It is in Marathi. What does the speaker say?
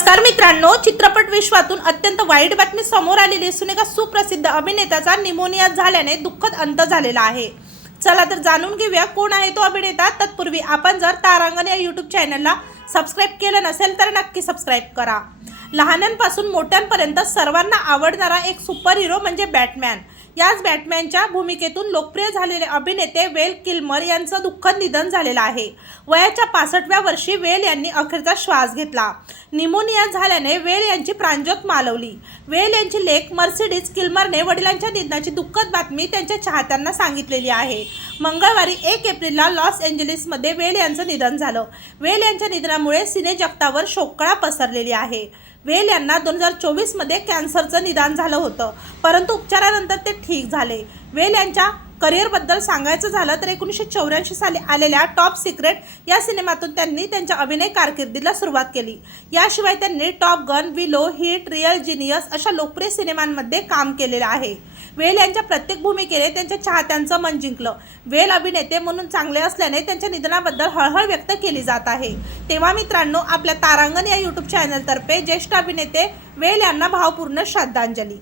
नमस्कार मित्रांनो चित्रपट विश्वातून अत्यंत वाईट बातमी समोर आलेली असून एका सुप्रसिद्ध अभिनेत्याचा निमोनिया झाल्याने दुःखद अंत झालेला आहे. चला तर जाणून घेऊया कोण आहे तो अभिनेता. तत्पूर्वी आपण जर तारांगण या यूट्यूब चॅनलला सबस्क्राईब केलं नसेल तर नक्की सबस्क्राईब करा. लहानांपासून मोठ्यांपर्यंत सर्वांना आवडणारा एक सुपर हिरो म्हणजे बॅटमॅन याच बॅटमॅनच्या भूमिकेतून लोकप्रिय झालेले अभिनेते वेल किल्मर यांचं दुःखद निधन झालेलं आहे. वयाच्या पासष्टव्या वर्षी वेल यांनी अखेरचा श्वास घेतला. निमोनिया झाल्याने वेल यांची प्रांजोत मालवली. वेल यांची लेख मर्सिडीज किल्मरने वडिलांच्या निधनाची दुःखद बातमी त्यांच्या चाहत्यांना सांगितलेली आहे. मंगळवारी एक एप्रिलला लॉस एंजलिसमध्ये वेल यांचं निधन झालं. वेल यांच्या निधनामुळे सिनेजगतावर शोककळा पसरलेली आहे. वेल यांना दोन हजार चोवीसमध्ये कॅन्सरचं निदान झालं होतं परंतु उपचारानंतर ते ठीक झाले. वेल यांच्या करिअरबद्दल सांगायचं झालं तर एकोणीसशे चौऱ्याऐंशी साली आलेल्या टॉप सिक्रेट या सिनेमातून त्यांनी त्यांच्या अभिनय कारकिर्दीला सुरुवात केली. याशिवाय त्यांनी Top Gun Willow Heat Real Genius अशा लोकप्रिय सिनेमांमध्ये काम केलेलं आहे. वेल यांच्या प्रत्येक भूमिकेने त्यांच्या चाहत्यांचं मन जिंकलं. वेल अभिनेते म्हणून चांगले असल्याने त्यांच्या निधनाबद्दल हळहळ व्यक्त केली जात आहे. तेव्हा मित्रांनो आपल्या तारांगण या यूट्यूब चॅनलतर्फे ज्येष्ठ अभिनेते वेल यांना भावपूर्ण श्रद्धांजली.